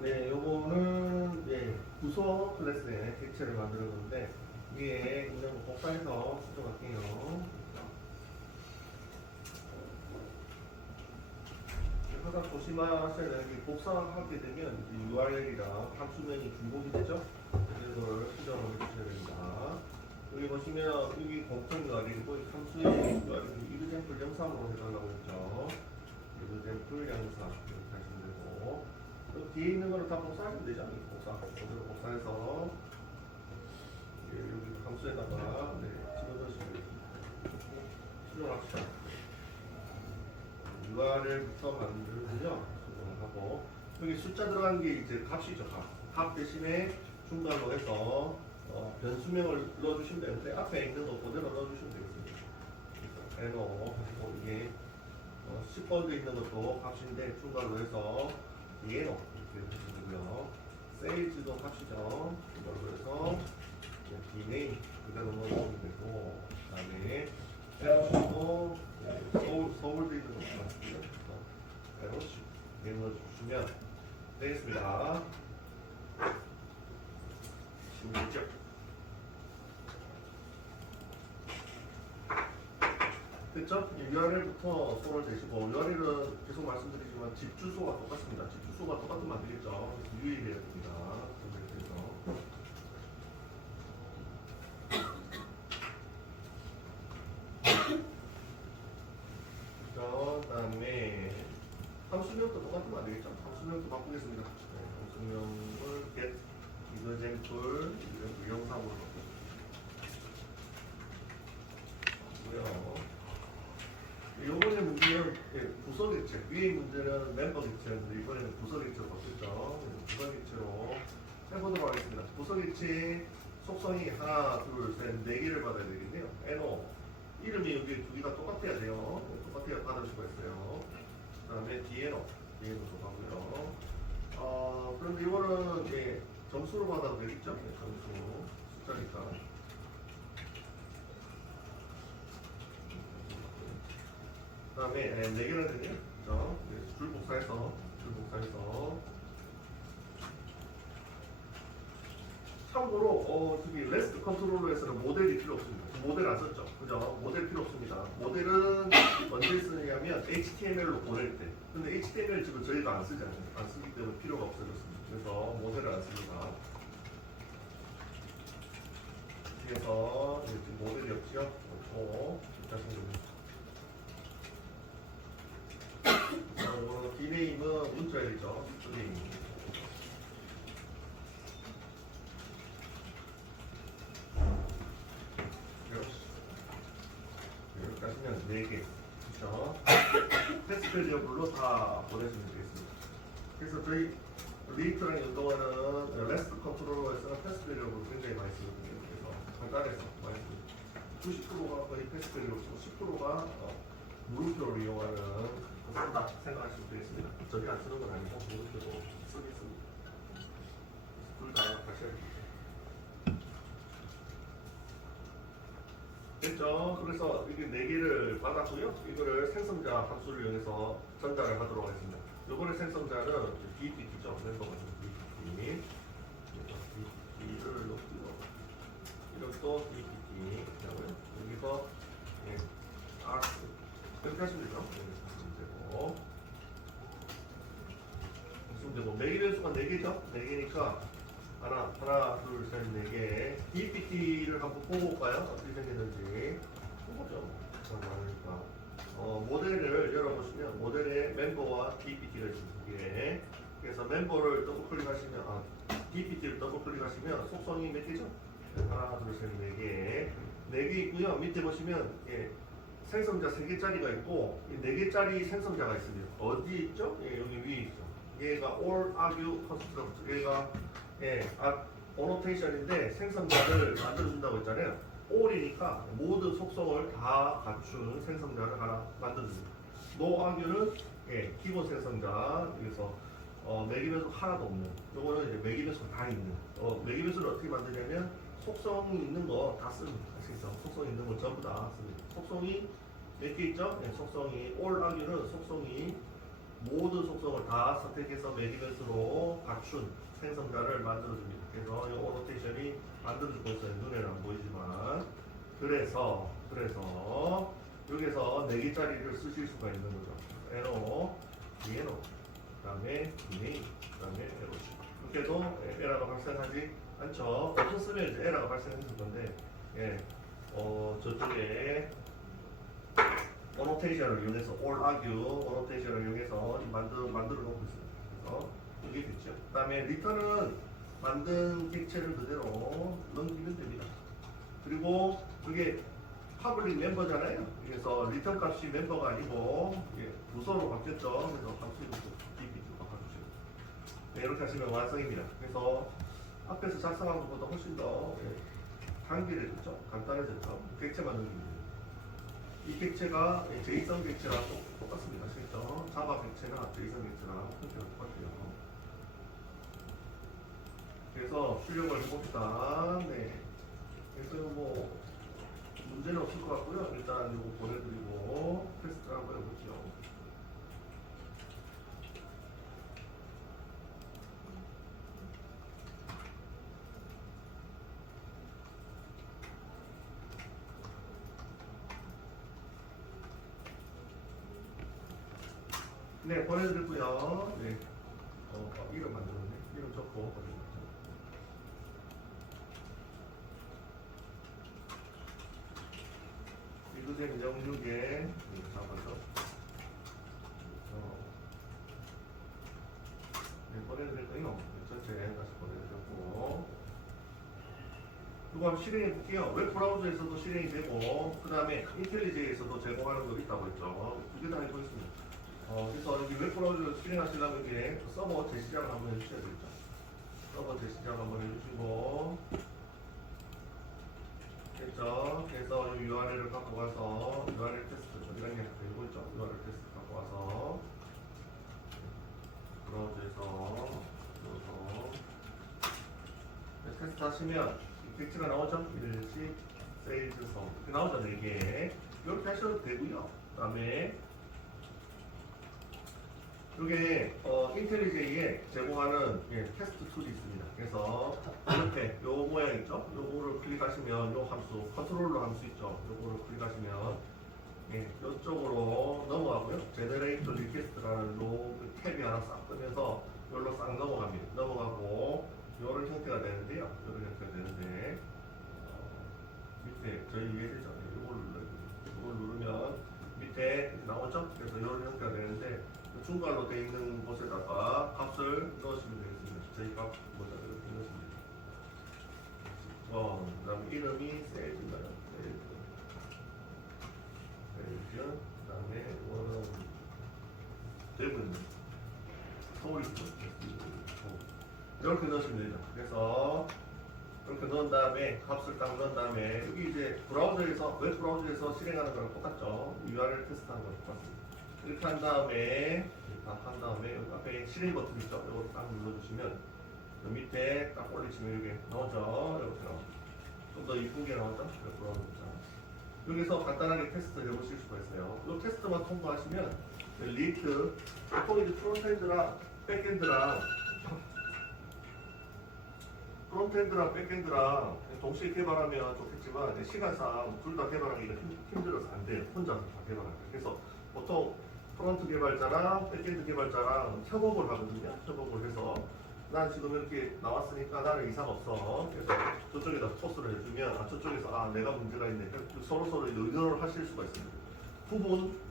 네, 요거는 부서 클래스의 객체를 만드는 건데 위에 있는 거 복사해서 수정할게요. 항상 조심하셔야 되는 게 복사하게 되면 URL이랑 함수명이 중복이 되죠. 이거를 수정을 해주셔야 됩니다. 여기 보시면 여기 공통 URL이고 함수의 URL이 이그젠플 영상으로 해달라고 했죠. 이그젠플 영상 이렇게 하시면 되고 또 뒤에 있는 거는 다 복사하시면 되죠. 그대로 복사해서 여기 함수에다가 집어넣으시면 수정합시다. URL부터 만들고요. 하고 여기 숫자 들어간 게 이제 값이죠. 값 대신에 중괄호 해서 변수명을 넣어주시면 되는데 앞에 있는 거 그대로 넣어주시면 되겠습니다. NO 하시고 이게 10번도 있는 것도 값인데 중괄호 해서 ENO 이렇게 해주시면 되고요. 세일즈도 값이죠. 중괄호 해서 D네임 그대로 넣어주시면 되고 그 다음에 에러시도 서울도 있는 거 맞습니다. 에러시 넣어주시면 되겠습니다. 쉽죠? 됐죠? URL부터 손을 대시고 URL은 계속 말씀드리지만 집 주소가 똑같습니다. 집 주소가 똑같으면 안 되겠죠. 유의해야 됩니다. 그 다음에 함수명도 똑같으면 안 되겠죠? 함수명도 바꾸겠습니다. 함수명을 get 이거젠플 영상으로 바꾸고요. 이번에 문제는 부서 객체, 위에 문제는 멤버 객체였는데 이번에는 부서 객체로 바뀌었죠. 부서 객체로 해보도록 하겠습니다. 부서 객체 속성이 하나, 둘, 셋, 네 개를 받아야 되겠네요. NO 이름이 여기 두 개가 똑같아야 돼요. 똑같아야 받을 수가 있어요. 그 다음에 DNO DNO도 가고요. 그런데 이거는 점수로 받아도 되겠죠? 점수 숫자니까. 그 다음에 4개나 되네요. 그죠? 줄 복사해서 참고로 저기 레스트 컨트롤러에서는 모델이 필요 없습니다. 모델 안 썼죠? 그죠? 모델 필요 없습니다. 모델은 언제 쓰느냐면 HTML로 보낼 때. 근데 HTML 지금 저희가 안 쓰잖아요. 안 쓰기 때문에 필요가 없어졌습니다. 그래서 모델을 안 씁니다. 그래서 모델이 없죠? 없고 다시 디네임은 문자이죠. 디네임. 이렇게 하시면 4개. 그렇죠? 패스밸리어블로 다 보내주면 되겠습니다. 그래서 저희 리히트랑 연동하는 레스트 컨트롤러에서는 패스밸리어블 굉장히 많이 쓰거든요. 그래서 간단해서 많이 씁니다. 90%가 거의 패스밸리어블 쓰고 10%가 물음표를 이용하는 쓴다 생각하시면 되겠습니다. 저희 안 쓰는 건 아니고 물음표도 쓰겠습니다. 둘 다 하셔야 됩니다. 됐죠? 그래서 이게 4개를 받았고요. 이거를 생성자 함수를 이용해서 전달을 하도록 하겠습니다. 요번에 생성자는 DPT죠. 멤버가 DPT. DPT를 넣고요. 이것도 DPT. 여기서 R 그렇게 하시면 되죠. 하시면 되고 매개 변수가 4개죠? 4개니까 하나, 둘, 셋, 4개. DPT를 한번 보고 올까요? 어떻게 생겼는지. 보죠. 많으니까. 모델을 열어보시면 모델에 멤버와 DPT가 있습니다. 예. 그래서 멤버를 더블 클릭하시면, DPT를 더블 클릭하시면 속성이 몇 개죠? 하나, 둘, 셋, 4개. 4개 있고요. 밑에 보시면, 생성자 3개짜리가 있고, 4개짜리 생성자가 있습니다. 어디 있죠? 여기 위에 있죠. 얘가 all argue construct. 얘가 어노테이션인데 생성자를 만들어준다고 했잖아요. all이니까 모든 속성을 다 갖춘 생성자를 하나 만들어줍니다. no argue는 기본 생성자. 그래서 매기변수 하나도 없는. 요거는 이제 매기변수가 다 있는. 매기변수를 어떻게 만드냐면 속성이 있는 거 다 씁니다. 아시겠죠? 속성 있는 거 전부 다 씁니다. 속성이 몇 개 있죠? 네, 속성이 all argu는 속성이 모든 속성을 다 선택해서 매니면스로 갖춘 생성자를 만들어줍니다. 그래서 이 오노테이션이 만들어주고 있어요. 눈에는 안 보이지만. 그래서 여기서 4개짜리를 쓰실 수가 있는 거죠. NO, DNO, 그 다음에 DNA, 그 다음에 LOC. 이렇게 해도 에러가 발생하지 않죠. 없었으면 이제 에러가 발생했을 건데, 예, 저쪽에 어노테이션을 이용해서 all argue 어노테이션을 이용해서 만들어 놓고 있습니다. 그래서 이게 됐죠. 그다음에 return은 만든 객체를 그대로 넘기면 됩니다. 그리고 그게 public 멤버잖아요. 그래서 return 값이 멤버가 아니고 부서로 바뀌었죠. 그래서 값을 DB로 바꿔주시고 네, 이렇게 하시면 완성입니다. 그래서 앞에서 작성한 것보다 훨씬 더 단계해졌죠. 간단해졌죠. 객체 만들기. 이 객체가 제이선 객체랑 똑같습니다. 아시겠죠? 자바 객체나 제이선 객체랑 형태가 똑같아요. 그래서 출력을 해봅시다. 네. 그래서 뭐 문제는 없을 것 같고요. 일단 이거 보내드리고 테스트를 한번 해볼게요. 네, 보내드렸고요. 네. 이름 만들었네. 이름 적고 보내드렸죠. 이그잼 06에 잡아서 네, 보내드렸고요. 전체 다시 보내드렸고 이거 한번 실행해 볼게요. 웹 브라우저에서도 실행이 되고 그 다음에 인텔리제이에서도 제공하는 거 있다고 했죠. 두 개 다 해보고 있습니다. 그래서 여기 웹 브라우저를 실행하시려면 이게 서버 재시작을 한번 해주셔야 되겠죠. 서버 재시작 한번 해주시고 됐죠. 그래서 이 URL을 갖고 가서 URL 테스트 어디가 있냐 이거 있죠. URL 테스트 갖고 와서 브라우저에서 테스트 하시면 객체가 나오죠. 일식 세일즈성 이렇게 나오잖아요. 이게 이렇게 하셔도 되고요. 그 다음에 이게 인텔리제이에 제공하는 테스트 툴이 있습니다. 그래서 이렇게 요 모양 있죠? 요거를 클릭하시면 요 함수 컨트롤러 함수 있죠? 요거를 클릭하시면 이쪽으로 넘어가고요. 제너레이터 리퀘스트라는 요 탭이 하나 싹 뜨면서 여기로 싹 넘어갑니다. 넘어가고 요런 형태가 되는데요. 요런 형태가 되는데 밑에 저희 예제죠. 요걸 누르면 밑에 나오죠? 그래서 요런 형태가 되는데 중괄로 되어 있는 곳에다가 값을 넣으시면 되겠습니다. 저희 값 먼저 이렇게 넣으시면 됩니다. 그 다음에 이름이 세일즈인가요? 세일즈. 그 다음에 이거는 대부분 서울이죠. 이렇게 넣으시면 되죠. 그래서 이렇게 넣은 다음에 값을 딱 넣은 다음에 여기 이제 브라우저에서 웹 브라우저에서 실행하는 거랑 똑같죠. URL 테스트하는 거랑 똑같습니다. 이렇게 한 다음에 여기 앞에 실행 버튼 있죠? 이거 딱 눌러주시면 밑에 딱 올리시면 이게 나오죠? 이렇게 나오죠. 좀 더 이쁘게 나오죠? 여기서 간단하게 테스트 해보실 수가 있어요. 이 테스트만 통과하시면 리트 보통 이제 프론트엔드랑 백엔드랑 동시에 개발하면 좋겠지만 시간상 둘 다 개발하기가 힘들어서 안 돼요. 혼자서 다 개발하기가. 그래서 보통 프론트 개발자랑 백엔드 개발자랑 협업을 하거든요. 협업을 해서 난 지금 이렇게 나왔으니까 나는 이상 없어. 그래서 저쪽에다 토스를 해주면 저쪽에서 내가 문제가 있네. 서로 의견을 하실 수가 있습니다.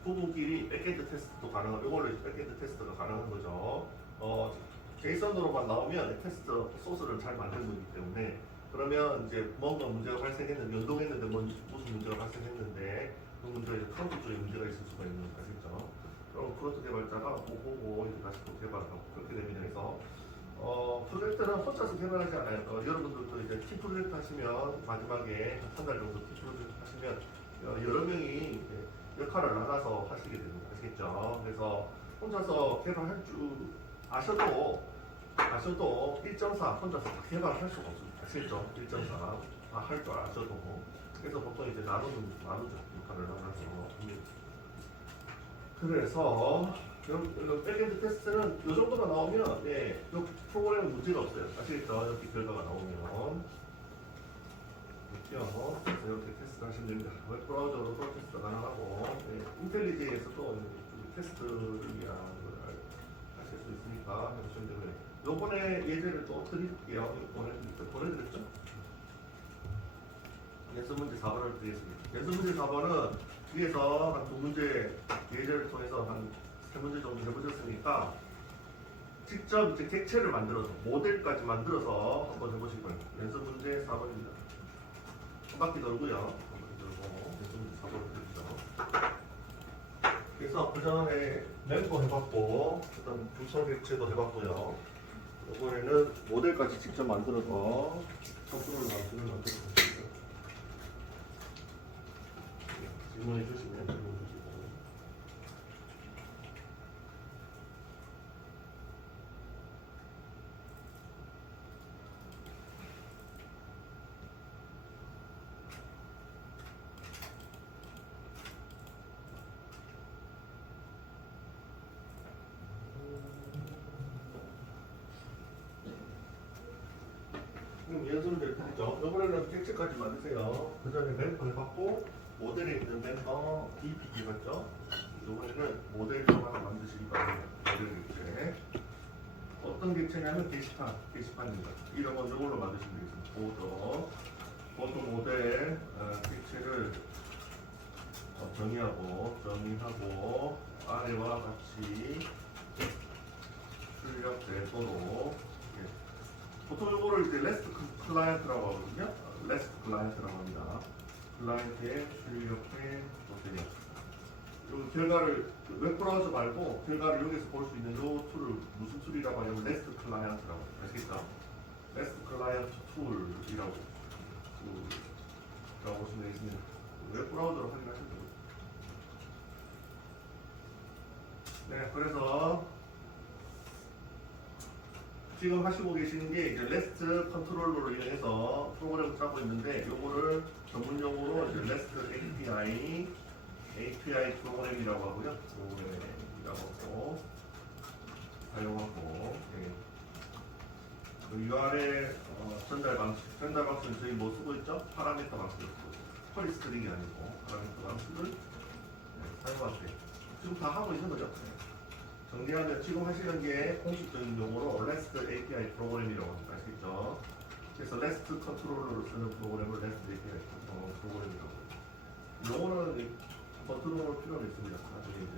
부분끼리 백엔드 테스트도 가능하고 이걸로 백엔드 테스트가 가능한 거죠. 제이선으로만 나오면 테스트 소스를 잘 만든 거기 때문에 그러면 이제 뭔가 문제가 발생했는데 연동했는데 무슨 문제가 발생했는데 그 문제가 이제 프론트 쪽에 문제가 있을 수가 있는 거 아시죠? 그럼 프론트 개발자가 보고 이제 다시 또 개발하고 그렇게 됩니다. 그래서 프로젝트는 혼자서 개발하지 않아요. 여러분들도 이제 팀 프로젝트 하시면 마지막에 한 달 정도 팀 프로젝트 하시면 여러 명이 역할을 나눠서 하시게 됩니다. 아시겠죠? 그래서 혼자서 개발할 줄 아셔도 1.4 혼자서 다 개발할 수가 없습니다. 아시겠죠? 1.4 다 할 줄 아셔도 그래서 보통 이제 나누죠. 역할을 나눠서 합니다. 그래서 백엔드 테스트는 이 정도만 나오면 예, 이 프로그램은 문제가 없어요. 아시겠죠? 이렇게 결과가 나오면 이렇게 테스트 하시면 됩니다. 웹브라우저로도 테스트 가능하고 예, 인텔리제에서도 테스트를 위한 걸 하실 수 있으니까 해보시면 되고요. 요번에 예제를 또 드릴게요. 보내드렸죠? 연습 문제 4번을 드리겠습니다. 연습 문제 4번은 뒤에서 한 두 문제 예제를 통해서 한 세 문제 정도 해보셨으니까 직접 이제 객체를 만들어서 모델까지 만들어서 한번 해보실 거예요. 연습 문제 4번입니다. 한 바퀴 돌고요. 한 바퀴 돌고 연습 문제 4번을 드리죠. 그래서 그 전에 멤버 해봤고 그다음 구성 객체도 해봤고요. 이번에는 모델까지 직접 만들어서 컨트롤 만들어 보겠습니다. 질문해 주시면 질문 주시고. 그럼 연습을 드리죠. 이번에는 객체까지 만드세요. 그 전에 멤버 해봤고 모델에 있는 멤버 DPG 맞죠? 이번에는 모델 좀 하나 만드시기 바랍니다. 모델 객체. 어떤 객체냐면 게시판입니다. 이런 건 이걸로 만드시면 되겠습니다. 보도 모델 객체를 정의하고 아래와 같이 출력되도록 보통 이거를 이제 REST 클라이언트라고 하거든요. REST 클라이언트라고 합니다. 클라이언트에 출력해 보세요. 이 결과를 웹브라우저 말고 결과를 여기서 볼 수 있는 이 툴을 무슨 툴이라고 하냐면 REST 클라이언트라고 아시겠죠? REST 클라이언트 툴이라고 보시면 되겠습니다. 웹브라우저로 확인하시면 됩니다. 네, 그래서 지금 하시고 계시는 게 이제 REST 컨트롤러로 이용해서 프로그램을 짜고 있는데 요거를 전문용어로 이제 REST API 프로그램이라고 하고요. 프로그램이라고 사용하고 그 URL 전달 방식은 저희 뭐 쓰고 있죠? 파라미터 방식을 쓰고 쿼리 스트링이 아니고 파라미터 방식을 사용하세요. 지금 다 하고 있는 거죠? 정리하면 지금 하시는 게 공식적인 용어로 REST API 프로그램이라고 합니다. 아시겠죠? 그래서 REST 컨트롤러로 쓰는 프로그램을 REST API 프로그램이라고 합니다. 용어는 한번 들어볼 필요가 있습니다. 나중에 이제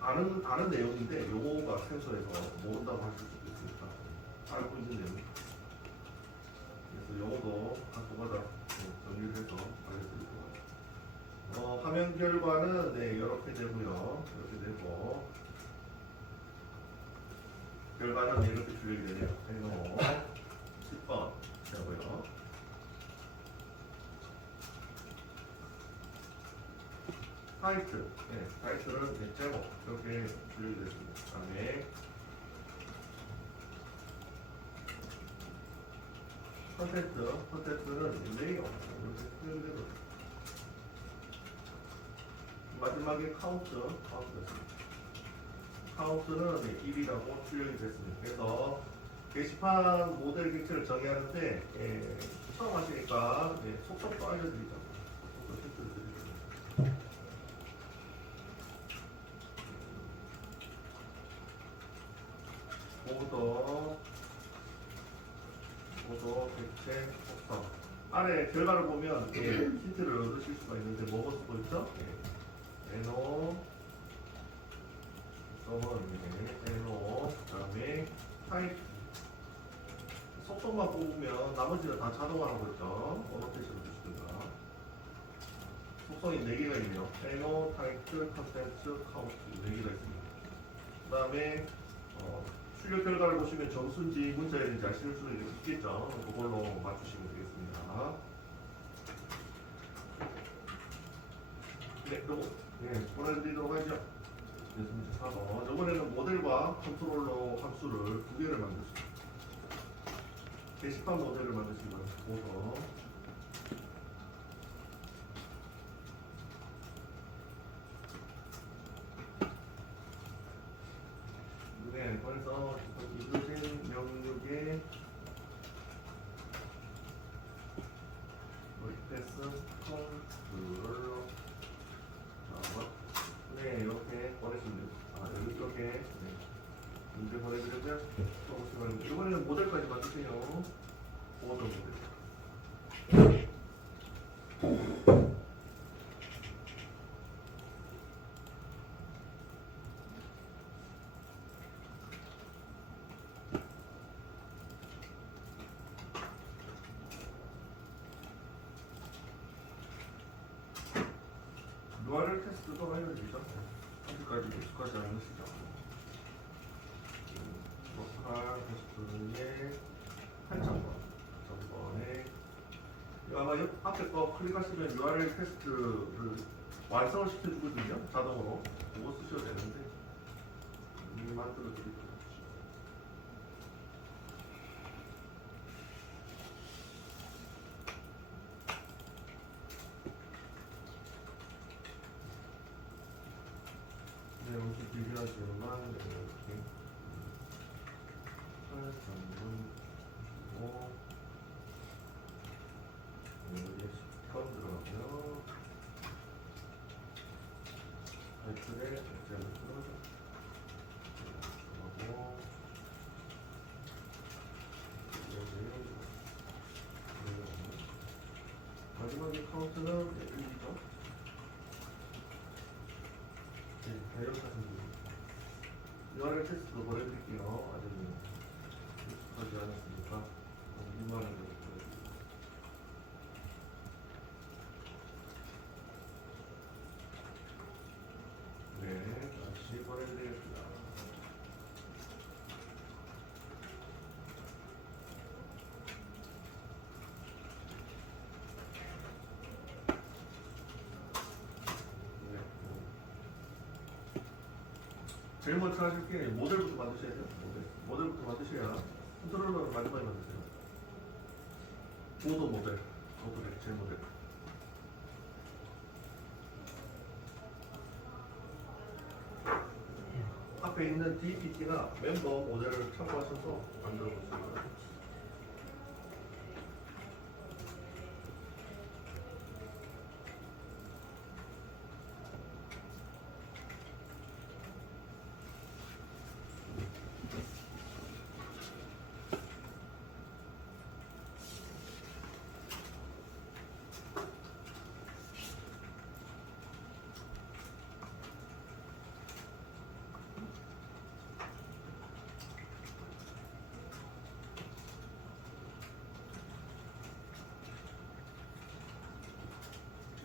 아는 내용인데 용어가 생소해서 모른다고 하실 수도 있으니까 알고 있는 내용. 그래서 용어도 한꺼번에 정리를 해서 알려드리고 화면 결과는 이렇게 되고요. 이렇게 되고 결과는 이렇게 출력이 되네요. 해노 10번 되고요. 타이틀은 제목 이렇게 출력이 됐습니다. 그다음에 컨텐츠는 레이아웃 이렇게 출력이 되고 마지막에 카운트였습니다. 카운트는 1이라고 출력이 됐습니다. 그래서 게시판 모델 객체를 정의하는데 처음 하시니까 속성도 알려드리죠. 속성 힌트를 드리죠. 보도 객체 속성 아래 결과를 보면 힌트를 얻으실 수가 있는데 뭐가 쓰고 있죠? 에노 에노 그다음에 타입 속성만 뽑으면 나머지는 다 자동화로 그랬죠. 어노테이션을 주시든가. 속성이 4개가 있네요. 에노, 타이틀, 컨텐츠, 카운트 4개가 있습니다. 그 다음에 출력 결과를 보시면 정수인지 문자인지 아실 수 있겠죠. 그걸로 맞추시면 되겠습니다. 네, 요거 보내드리도록 하죠. 문제 4번. 이번에는 모델과 컨트롤러 함수를 2개를 만들었습니다. 게시판 모델을 만드시기 바랍니다. 보세요. 보드 모델. URL 테스트도 알려주죠. 아직까지 익숙하지 않으시죠? 로컬 테스트의 8.0번에 아마 앞에 거 클릭하시면 URL 테스트를 완성을 시켜주거든요. 자동으로 그거 쓰셔도 되는데 이미 만들어 드릴게요. 네, 엄청 길게 하시지만 이렇게 8.0고 여기에 10번 들어가고요. 타이틀에 액자를 들어가죠. 들어가고 마지막에 카운트는 1이죠. 네, 대략 사진 URL 테스트도 보내드릴게요. 아직 익숙하지 않았으니까 민망한 거 보여드릴게요. 네, 다시 보내드리겠습니다. 제일 먼저 하실 게 모델부터 만드셔야 돼요. 모델부터 만드셔야 컨트롤러를 마지막에 만드세요. 보드 모델, 제일 모델. 앞에 있는 DPT나 멤버 모델을 참고하셔서 만들어 보시면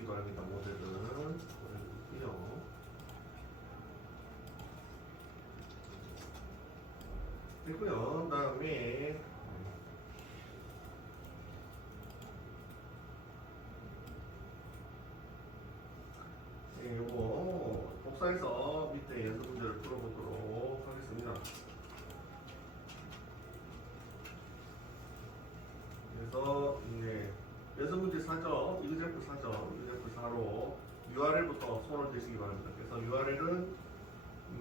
이거입니다. 모델은 보내드리고요. 됐고요. 다음에 요거 복사해서 밑에 연습 문제를 풀어보도록 하겠습니다. 그래서 이제 연습 문제 4점, 이그제플 4점, 이그제플 4로 URL부터 손을 대시기 바랍니다. 그래서 URL은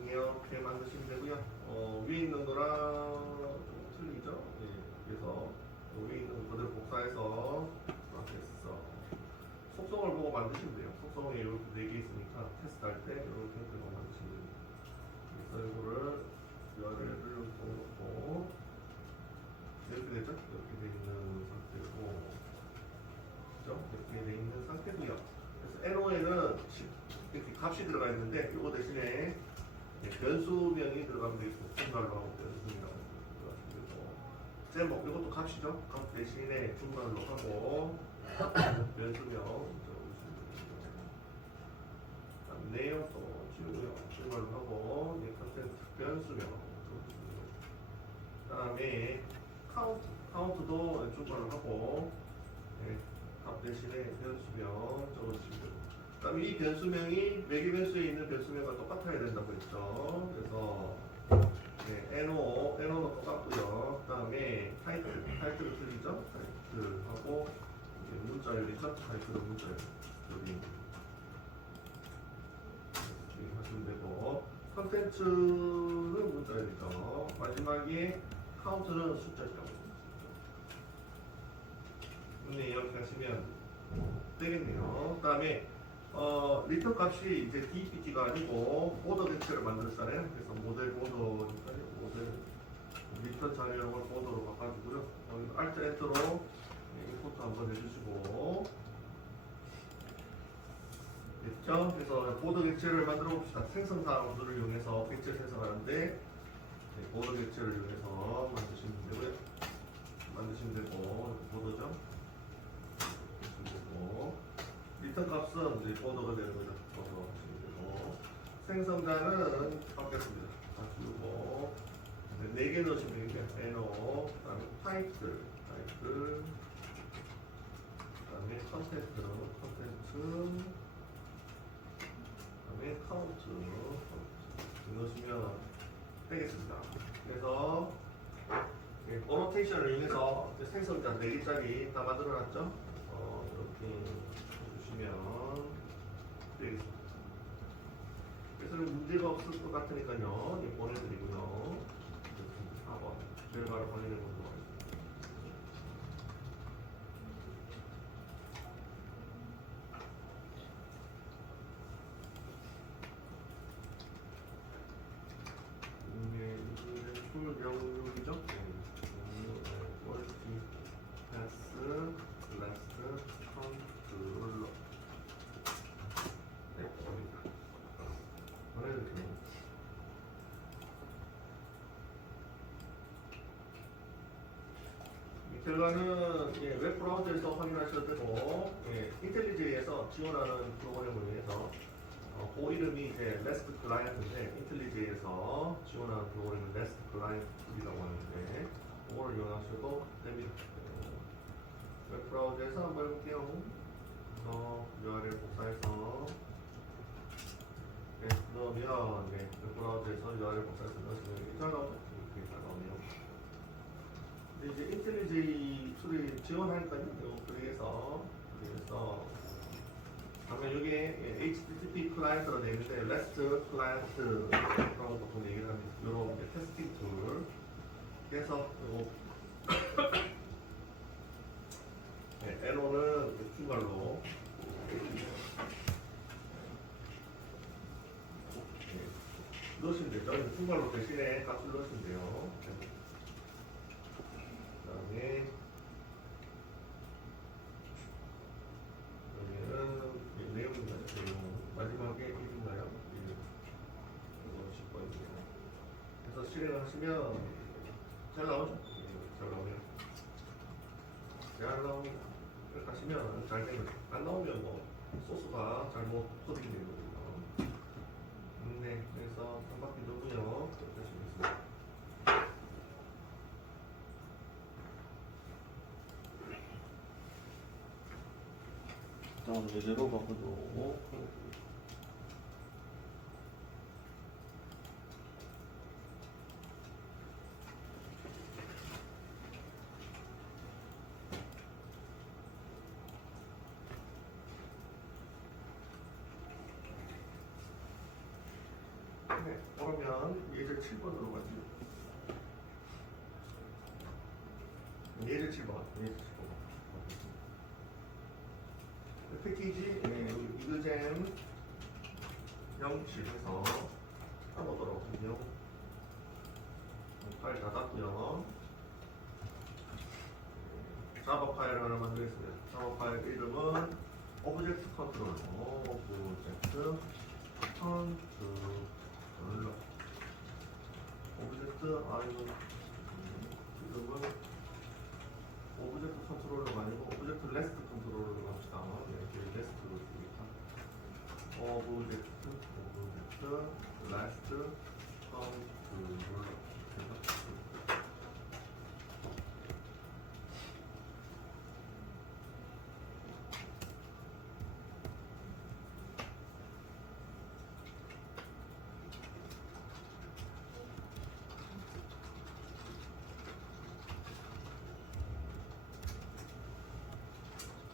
이렇게 만드시면 되고요. 위에 있는 거랑 좀 틀리죠? 예, 그래서 위에 있는 거 그대로 복사해서 됐어. 속성을 보고 만드시면 돼요. 속성에 이렇게 4개 있으니까 테스트할 때 이렇게 형태로 만드시면 됩니다. 그래서 이거를 URL을 넣고 이렇게 되죠? 이렇게 돼 있는 상태고, 그죠? 이렇게 돼 있는 상태고요. 그래서 NO에는 이렇게 값이 들어가 있는데 이거 대신에 변수명이 들어가면 되겠고, 중괄로 하고 변수명이라고 들어가시고, 제목 이것도 값이죠? 값 대신에 중괄로 하고 변수명 내용도 지우고요. 중괄로 하고 컨텐츠 변수명, 그다음에 카운트도 중괄로 하고 값 대신에 변수명 적어주시면 되고, 그 다음에 이 변수명이 매개 변수에 있는 변수명과 똑같아야 된다고 했죠. 그래서 NO는 똑같고요. 그 다음에 타이틀은 틀리죠? 타이틀하고 문자열이죠? 타이틀은 문자열 여기 하시면 되고, 컨텐츠는 문자열이죠. 마지막에 카운트는 숫자죠. 네, 이렇게 하시면 되겠네요. 그 다음에 리턴 값이 이제 DPT가 아니고 보더 객체를 만들었잖아요. 그래서 모델 보더니까요. 모델 리턴 자료를 보드로 바꿔주고요. 여기 Alt Enter로 임포트 한번 해주시고 됐죠? 그래서 보드 객체를 만들어 봅시다. 생성사항들을 이용해서 객체 생성하는데 보드 객체를 이용해서 만드시면 되고요. 만드시면 되고 보드죠? 만드시면 되고 리턴 값은 이제 보드가 되는 거죠. 보드 하시면 되고 생성자는 바뀌었습니다. 다 지우고 4개 넣으시면 되겠네요. NO, 그 다음에 타입들, 그 다음에 컨텐츠, 그 다음에 카운트 넣으시면 되겠습니다. 그래서 어노테이션을 이용해서 생성자 4개짜리 다 만들어놨죠? 이렇게 해주시면 되겠습니다. 그래서 문제가 없을 것 같으니까요. 보내드리고요. 4번 결과를 보내는 걸로 하겠습니다. 이게 출 영역이죠? 멀티 패스 라스트 컨트롤러 네, 여기다 보내드릴게요. 이 결과는 웹브라우저에서 확인하셔도 되고 인텔리제이에서 지원하는 프로그램을 위해서 그 이름이 이제 REST 클라이언트인데 인텔리제이에서 지원하는 프로그램은 REST 클라이언트라고 하는데 그거를 이용하셔도 됩니다. 웹브라우저에서 한번 해볼게요. URL 복사해서 넣으면 웹브라우저에서 URL 복사해서 넣으시면 이렇게 잘 나오죠. 이렇게 잘 나오네요. 근데 이제 인텔리제이 툴이 지원하니까요. 그래서 아마 이게 HTTP 클라이언트로 되어 있는데 REST 클라이언트라고 보통 얘기를 합니다. 이런 테스팅 툴. 그래서 NO는 출발로 넣으시면 되죠. 출발로 대신에 값을 넣으시면 돼요. 그 다음에 여기는 내용인가요? 마지막에 1인가요? 10번이네요. 그래서 실행을 하시면 잘 나오죠? 잘 나오면 잘 나옵니다. 이렇게 하시면 잘 되는 거죠. 안 나오면 뭐 소스가 잘못 코딩이 되는 거거든요. 네, 그래서 한 바퀴 돌고요. 하시겠습니다. 다음 예제로 바꿔주고 네, 그러면 예제 7번으로 가죠. 예제 7번. 패키지 이그잼 07에서 까보도록 하죠. 파일 닫았고요. 자바 파일 하나 만들겠습니다. 자바 파일 이름은 오브젝트 컨트롤러. 오브젝트 컨트롤러. 이름은 오브젝트 컨트롤러가 아니고 오브젝트 레스트 컨트롤러로 합시다. 네, 레스트로 쓰니까 오브젝트 레스트 컨트롤러.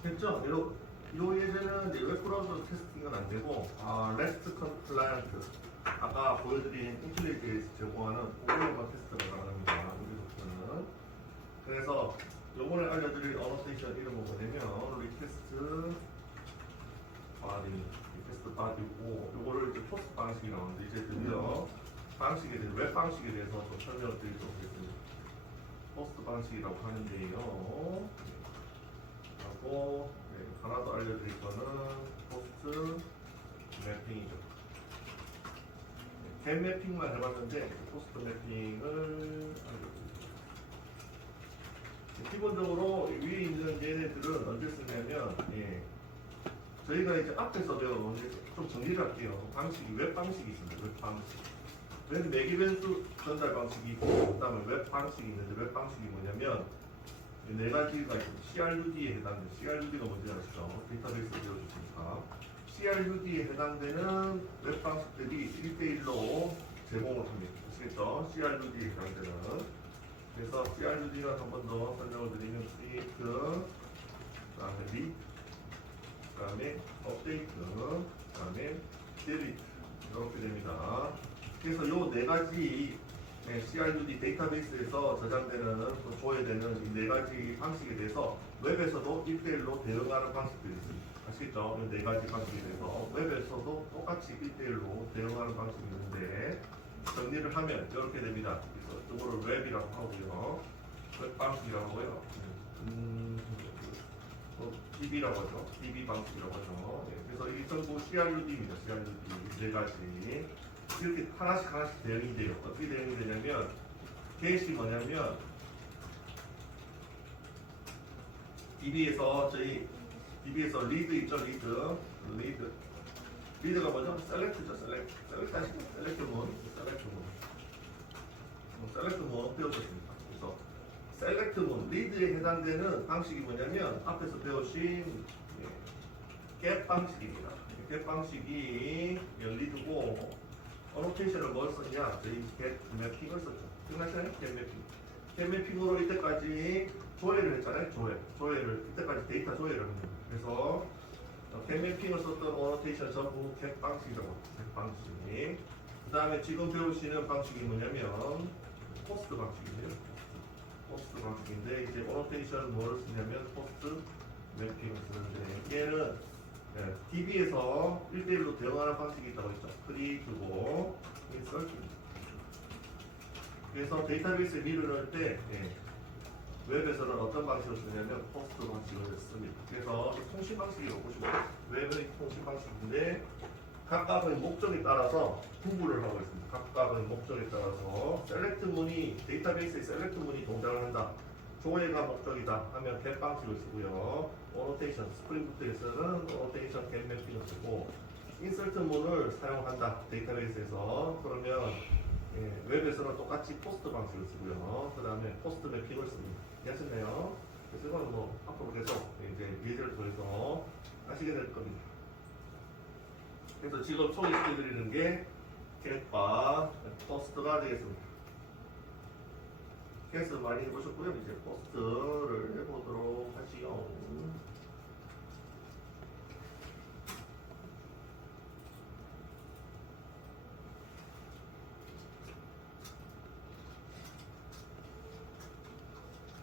됐죠? 요 예제는 이제 웹브라우저 테스팅은 안 되고, REST 클라이언트. 아까 보여드린 인텔리제이에서 제공하는 그걸로만 테스트가 가능합니다. 우리부터는. 그래서 요번에 알려드릴 어노테이션 이름은 뭐냐면, 리퀘스트 바디고, 요거를 이제 포스트 방식이 나오는데, 이제 드디어 웹 방식에 대해서 좀 설명을 드리도록 하겠습니다. 포스트 방식이라고 하는데요. 하고 하나 더 알려드릴 거는 포스트 매핑이죠. 겟 매핑만 해봤는데 포스트 매핑을 알려드릴게요. 기본적으로 위에 있는 얘네들은 언제 쓰냐면 저희가 이제 앞에서 배운 좀 정리를 할게요. 방식이 웹 방식이 있습니다. 웹 방식. 웹 매기변수 전달 방식이 있고 그다음에 웹 방식이 있는데 웹 방식이 뭐냐면 네 가지가 있습니다. CRUD에 해당되는 CRUD가 뭔지 아시죠? 데이터베이스 배워주시니까 CRUD에 해당되는 웹 방식들이 1대1로 제공을 합니다. 아시겠죠? CRUD에 해당되는 그래서 CRUD는 한 번 더 설명을 드리면 create, 그다음에 read, 그다음에 update, 그다음에 delete 이렇게 됩니다. 그래서 요 네 가지 CRUD 데이터베이스에서 저장되는 또 조회되는 이 네 가지 방식에 대해서 웹에서도 1대1로 대응하는 방식들이 있습니다. 아시겠죠? 이 네 가지 방식에 대해서 웹에서도 똑같이 1대1로 대응하는 방식이 있는데 정리를 하면 이렇게 됩니다. 그래서 이거를 웹이라고 하고요. 웹 방식이라고 하고요. DB라고 하죠. DB 방식이라고 하죠. 그래서 이게 전부 CRUD입니다. CRUD 네 가지. 이렇게 하나씩 대응이 돼요. 어떻게 대응이 되냐면 게시 뭐냐면 DB에서 DB에서 리드 있죠. 리드가 뭐죠? 셀렉트죠. 셀렉트 하시죠. 셀렉트 문 배우셨습니까? 그래서 셀렉트 문 리드에 해당되는 방식이 뭐냐면 앞에서 배우신 겟 방식입니다. 겟 방식이 리드고 어노테이션을 뭘 썼냐? 저희 겟 매핑을 썼죠. 기억나시나요? 겟 매핑. 겟 매핑으로 이때까지 조회를 했잖아요. 조회를 이때까지 데이터 조회를 합니다. 그래서 겟 매핑을 썼던 어노테이션 전부 겟 방식이라고 합니다. 겟 방식. 그 다음에 지금 배우시는 방식이 뭐냐면 포스트 방식이에요. 포스트 방식인데 이제 어노테이션 뭐를 쓰냐면 포스트 매핑을 쓰는데 얘는 DB에서 1대1로 대응하는 방식이 있다고 했죠. 크리에이트고 인서트. 그래서 데이터베이스 리를 넣을 때 웹에서는 어떤 방식을 쓰냐면 포스트 방식을 씁니다. 그래서 통신 방식이라고 보시면 웹은 통신 방식인데 각각의 목적에 따라서 구분을 하고 있습니다. 각각의 목적에 따라서 셀렉트 문이 데이터베이스의 셀렉트 문이 동작을 한다. 조회가 목적이다 하면 겟 방식을 쓰고요. 어노테이션, 스프링부트에서는 어노테이션 겟 매핑을 쓰고 인서트 문을 사용한다. 데이터베이스에서 그러면 웹에서는 똑같이 포스트 방식을 쓰고요. 그 다음에 포스트 매핑을 씁니다. 이해하셨나요? 그래서 이건 뭐 앞으로 계속 이제 예제를 통해서 하시게 될 겁니다. 그래서 지금 소개시켜드리는 게 겟과 포스트가 되겠습니다. 겟을 많이 해보셨고요. 이제 포스트를 해보도록 하지요.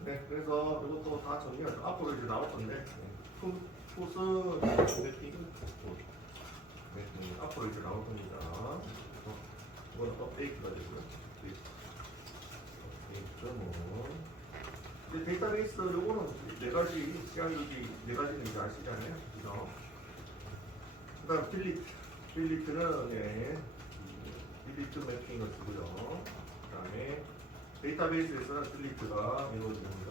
네, 그래서 이것도 다 정리하죠. 앞으로 이제 나올 건데, 푸스 매핑, 앞으로 이제 나올 겁니다. 이건 업데이트가 되고요. 이제 데이터베이스 요거는 네 가지 CRUD 네 가지는 이제 아시잖아요, 그죠? 그다음 딜리트는 딜리트 매핑을 쓰고요. 그다음에 데이터베이스에서는 딜리트가 이루어집니다.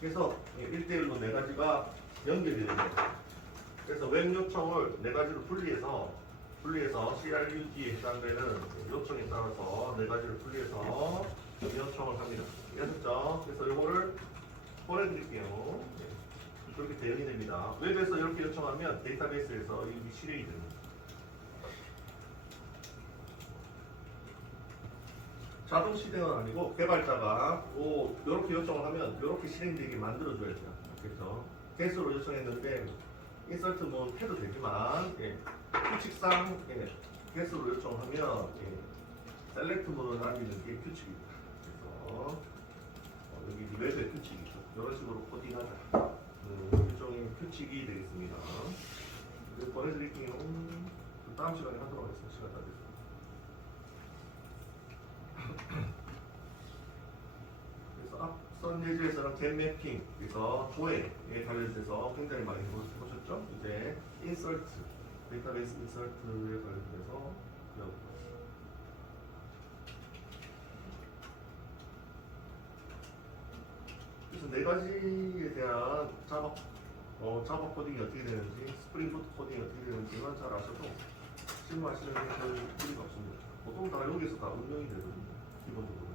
그래서 1대1로 네 가지가 연결이 됩니다. 그래서 웹 요청을 네 가지로 분리해서 CRUD에 해당되는 요청에 따라서 네 가지를 분리해서 요청을 합니다. 이해하셨죠? 그래서 이거를 보내드릴게요. 그렇게 대응이 됩니다. 웹에서 이렇게 요청하면 데이터베이스에서 이미 실행이 됩니다. 자동 실행은 아니고 개발자가 이렇게 요청을 하면 이렇게 실행되게 만들어줘야 돼요. 그렇죠? 개수로 요청했는데 인서트 뭐 해도 되지만 규칙상 개수로 요청하면 셀렉트 문을 남기는 게 규칙입니다. 그래서 여기 웹의 규칙이죠. 이런 식으로 코딩하자. 일종의 규칙이 되겠습니다. 보내드릴게요. 다음 시간에 하도록 하겠습니다. 시간 다 됐습니다. 선 예제에서는 겟 매핑, 그래서 조회에 관련돼서 굉장히 많이 보셨죠? 이제 인설트, 데이터베이스 인설트에 관련돼서 배웠고. 그래서 네 가지에 대한 자바 코딩이 어떻게 되는지, 스프링 부트 코딩이 어떻게 되는지만 잘 아셔도 실무하시는 게 별 무리가 없습니다. 보통 다 여기서 다 응용이 되거든요. 기본적으로.